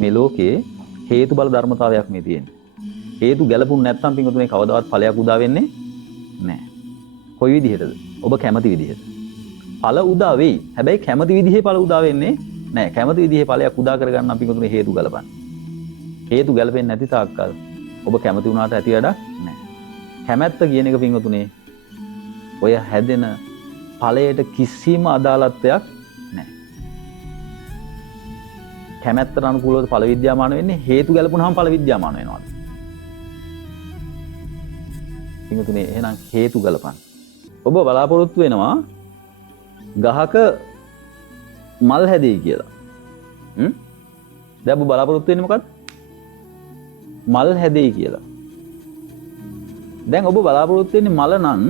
මේ ලෝකේ හේතු බල ධර්මතාවයක් මේ තියෙන්නේ. හේතු ගැලපුණ නැත්නම් පින්වතුනි කවදාවත් ඵලයක් උදා වෙන්නේ නැහැ. කොයි විදිහටද? ඔබ කැමති විදිහට. ඵල උදා වෙයි. හැබැයි කැමති විදිහේ ඵල උදා වෙන්නේ නැහැ. කැමති විදිහේ ඵලයක් උදා කරගන්න නම් පින්වතුනි හේතු ගලපන්න. හේතු ගැලපෙන්නේ නැති තාක්කල් ඔබ කැමති වුණාට ඇති වැඩක් නැහැ. කැමැත්ත කියන එක පින්වතුනි ඔය හැදෙන ඵලයට කිසිම අදාළත්වයක් නැහැ. කැමැත්තට අනුකූලව ඵල විද්‍යාමාන වෙන්නේ හේතු ගැලපුණාම ඵල විද්‍යාමාන වෙනවා. පින්වතුනි එහෙනම් හේතු ගලපන්න. ඔබ බලාපොරොත්තු වෙනවා ගහක මල් හැදෙයි කියලා. දැන් ඔබ බලාපොරොත්තු වෙන්නේ මොකක්ද? මල් හැදෙයි කියලා. දැන් ඔබ බලාපොරොත්තු වෙන්නේ මල නම්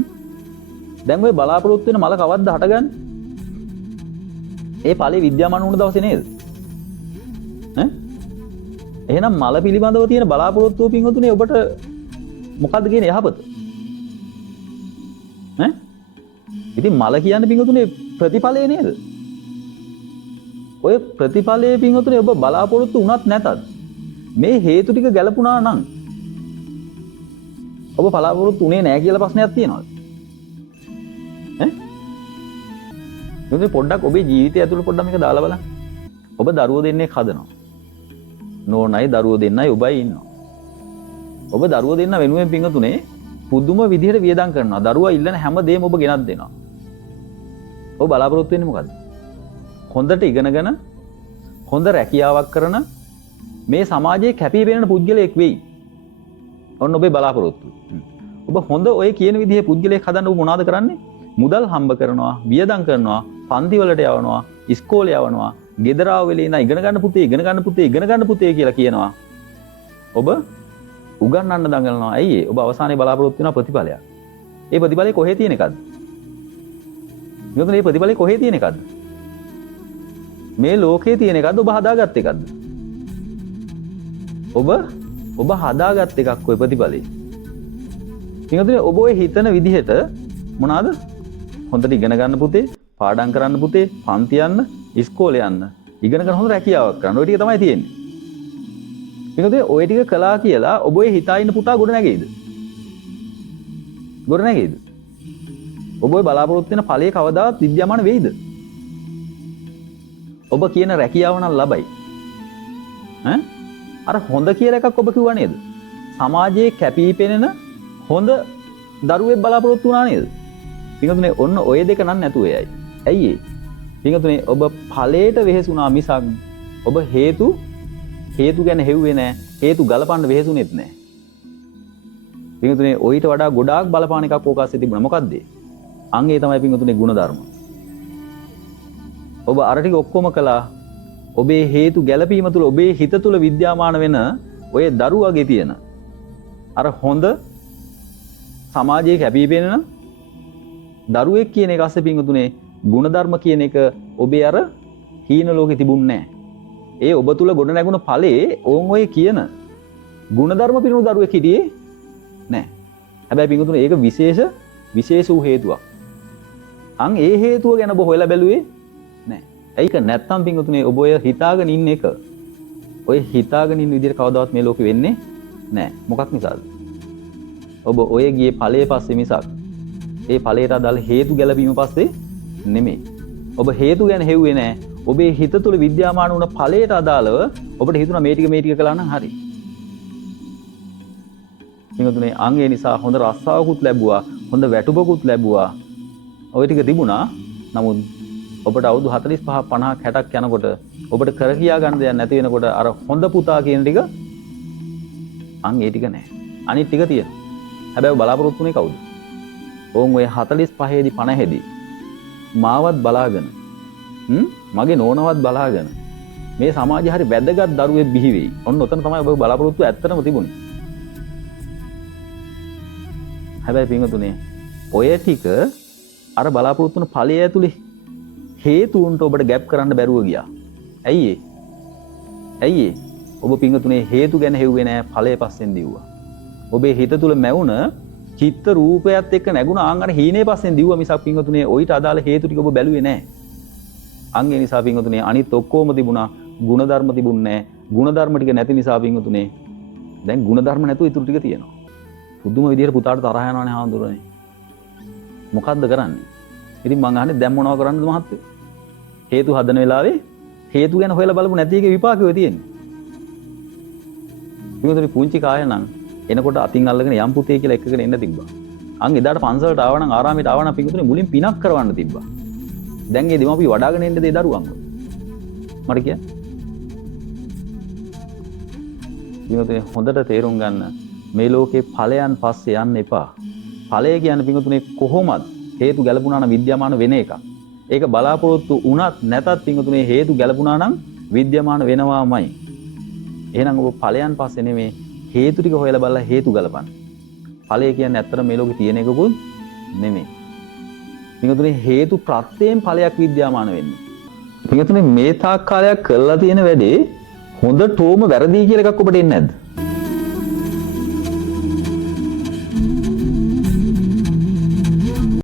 දැන් ඔය බලාපොරොත්තු වෙන මල කවද්ද හටගන්නේ? ඒ ඵලෙ විද්‍යාමාන වුණ දවසේ නේද? එහෙනම් මල පිළිබඳව තියෙන බලාපොරොත්තුව පින්වතුනි ඔබට මොකද්ද කියන්නේ යහපත? ඉතින් මල කියන්නේ පින්වතුනි ප්‍රතිඵලය නේද? ඔය ප්‍රතිඵලයේ පින්වතුනි ඔබ බලාපොරොත්තු වුණත් නැතත් මේ හේතු ටික ගැලපුණා නම් ඔබ බලාපොරොත්තු උනේ නැහැ කියලා ප්‍රශ්නයක් තියෙනවද? ඈ පොඩ්ඩක් ඔබේ ජීවිතය ඇතුළේ පොඩ්ඩක් මේක දාලා බලන්න. ඔබ දරුවෝ දෙන්නෙක් හදනවා. නෝනයි දරුවෝ දෙන්නයි ඔබයි ඉන්නවා. ඔබ දරුවෝ දෙන්න වෙනුවෙන් පින්වතුනේ පුදුම විදිහට වියදම් කරනවා. දරුවා ඉල්ලන හැම දෙයක්ම ඔබ ගෙනත් දෙනවා. ඔබ බලාපොරොත්තු වෙන්නේ මොකද්ද? හොඳට ඉගෙනගෙන හොඳ රැකියාවක් කරන මේ සමාජයේ කැපී පෙනෙන පුද්ගලයෙක් වෙයි. ඔන්න ඔබේ බලාපොරොත්තු. ඔබ හොඳ ඔය කියන විදිහේ පුද්ගලයෙක් හදන්න ඔබ මොනවද කරන්නේ? මුදල් හම්බ කරනවා, වියදම් කරනවා, පන්ති වලට යවනවා, ඉස්කෝලේ යවනවා, ගෙදර ආවෙලේ ඉඳන් ඉගෙන ගන්න පුතේ, ඉගෙන ගන්න පුතේ, ඉගෙන ගන්න පුතේ කියලා කියනවා. ඔබ උගන්වන්න දඟලනවා. ඇයි ඒ? ඔබ අවසානයේ බලාපොරොත්තු වෙන ප්‍රතිඵලයක්. ඒ ප්‍රතිඵලය කොහේ තියෙන එකද? මෙතන මේ ප්‍රතිඵලය කොහේ තියෙන එකද? මේ ලෝකේ තියෙන එකද ඔබ හදාගත් එකද? ඔබ හදාගත් එකක් ඔය ප්‍රතිඵලය. ඊගොල්ලෝ ඔබ ඔය හිතන විදිහට මොනවාද? හොඳට ඉගෙන ගන්න පුතේ, පාඩම් කරන්න පුතේ, පන්ති යන්න, ඉස්කෝලේ යන්න, ඉගෙන ගන්න හොඳ රැකියාවක් කරන්න. ඔය ටික තමයි තියෙන්නේ. ඊගොල්ලෝ ඔය ටික කළා කියලා ඔබ ඔය හිතා ඉන්න පුතා ගොඩ නැගෙයිද? ගොඩ නැගෙයිද? ඔබ ඔය බලාපොරොත්තු වෙන ඵලයේ කවදාවත් විද්‍යාමාන වෙයිද? ඔබ කියන රැකියාව නම් ලබයි. අර හොඳ කියලා එකක් ඔබ කිව්වා නේද? සමාජයේ කැපී පෙනෙන හොඳ දරුවෙක් බලාපොරොත්තු වුණා නේද? පින්වතුනේ ඔන්න ඔය දෙක නම් නැතුව එයයි. ඇයි ඒ? පින්වතුනේ ඔබ ඵලයට වෙහෙසුණා මිසක් ඔබ හේතු ගැන හෙව්වේ නැහැ. හේතු ගලපන්න වෙහෙසුනේත් නැහැ. පින්වතුනේ ඔయిత වඩා ගොඩාක් බලපාන එකක් ඕකාස්සේ තිබුණා. මොකද්ද? අං ඒ තමයි පින්වතුනේ ගුණධර්ම. ඔබ අර ටික ඔක්කොම කළා. ඔබේ හේතු ගැලපීම තුළ ඔබේ හිත තුළ විද්‍යාමාන වෙන ඔය දරුවගේ තියෙන අර හොඳ සමාජයේ කැපී පෙනෙන දරුවෙක් කියන එක අස්සේ පින්වතුනේ ගුණධර්ම කියන එක ඔබේ අර හීන ලෝකේ තිබුණේ නැහැ. ඒ ඔබ තුල ගොඩ නැගුණ ඵලයේ ඕන් ඔය කියන ගුණධර්ම පිරුණු දරුවෙක් හිටියේ නැහැ. හැබැයි පින්වතුනේ ඒක විශේෂ වූ හේතුවක්. අන් ඒ හේතුව ගැන ඔබ හොයලා බැලුවේ නැහැ. ඒක නැත්තම් පින්වතුනේ ඔබ ඔය හිතාගෙන ඉන්න එක ඔය හිතාගෙන ඉන්න විදිහට කවදාවත් මේ ලෝකෙ වෙන්නේ නැහැ. මොකක් නිසාද? ඔබ ඔය ගියේ ඵලයේ පස්සේ මිසක් ඒ ඵලයට අදාළ හේතු ගැලපීම පස්සේ නෙමෙයි. ඔබ හේතු ගැන හෙව්වේ නැහැ. ඔබේ හිත තුළ විද්‍යාමාන වුණ ඵලයට අදාළව ඔබට හිතුණා මේ ටික කළා නම් හරි. පින්වතුනේ අන් ඒ නිසා හොඳ රස්සාවකුත් ලැබුවා, හොඳ වැටුපකුත් ලැබුවා. ඔය ටික තිබුණා. නමුත් ඔබට අවුරුදු 45 50 60ක් යනකොට ඔබට කර කියා ගන්න දෙයක් නැති වෙනකොට අර හොඳ පුතා කියන ටික අන් ඒ ටික නැහැ. අනිත් ටික තියෙනවා. හැබැයි බලාපොරොත්තුනේ කවුද? ඕන් ඔය 45 දී 50 දී මාවත් බලාගෙන මගේ නෝනවත් බලාගෙන මේ සමාජයේ හරි වැදගත් දරුවෙක් බිහි වෙයි. ඔන්න ඔතන තමයි ඔබ බලාපොරොත්තු ඇත්තටම තිබුණේ. හැබැයි පින්වතුනේ ඔය ටික අර බලාපොරොත්තු වුණ ඵලය ඇතුලේ හේතුන්ට ඔබට ගැප් කරන්න බැරුව ගියා. ඇයි ඒ? ඔබ පින්වතුනේ හේතු ගැන හෙව්වේ නැහැ, ඵලය පස්සෙන් දිව්වා. ඔබේ හිත තුල මැවුන චිත්ත රූපයත් එක්ක නැගුණ ආන් අර හීනේ පස්සෙන් දිව්වා මිසක් පින්වතුනේ ඔయిత අදාළ හේතු ටික ඔබ බැලුවේ නැහැ. අං ඒ නිසා පින්වතුනේ අනිත් ඔක්කොම තිබුණා, ಗುಣධර්ම තිබුණේ නැහැ, ಗುಣධර්ම ටික නැති නිසා පින්වතුනේ දැන් ಗುಣධර්ම නැතුව ඉතුරු ටික තියෙනවා. පුදුම විදිහට පුතාට තරහ යනවානේ හාමුදුරනේ. මොකද්ද කරන්නේ? ඉතින් මං අහන්නේ දැන් මොනව කරන්නද මහත්තයෝ? හේතු හදන වෙලාවේ හේතු ගැන හොයලා බලපු නැති එකේ විපාකය තියෙන්නේ. පින්වතුනේ පුංචි කාය නම් එනකොට අතින් අල්ලගෙන යම් පුතේ කියලා එක්කගෙන එන්න තිබ්බා. අන් එදාට පන්සලට ආව නම් ආරාමයට ආව නම් පින්වතුනේ මුලින් පිනක් කරවන්න තිබ්බා. දැන් ඒ දෙමාපිය වඩාගෙන එන්න දේ දරුවන්ව. මට කියන්න. පින්වතුනේ හොඳට තේරුම් ගන්න මේ ලෝකේ ඵලයන් පස්සේ යන්න එපා. ඵලය කියන්නේ පින්වතුනේ කොහොමද හේතු ගැලපුණා නම් විද්‍යාමාන වෙන එකක්. ඒක බලාපොරොත්තු වුණත් නැතත් පින්වතුනේ හේතු ගැලපුණා නම් විද්‍යාමාන වෙනවාමයි. එහෙනම් ඔබ ඵලයන් පස්සේ නෙමෙයි හේතු ටික හොයලා බලලා හේතු ගලපන්න. ඵලය කියන්නේ ඇත්තට මේ ලෝකේ තියෙන එකකුත් නෙමෙයි. පින්වතුනේ හේතු ප්‍රත්‍යයෙන් ඵලයක් විද්‍යාමාන වෙන්නේ. පින්වතුනේ මේ තාක් කාලයක් කරලා තියෙන වැඩේ හොඳටම වැරදි කියලා එකක් ඔබට එන්නේ නැද්ද?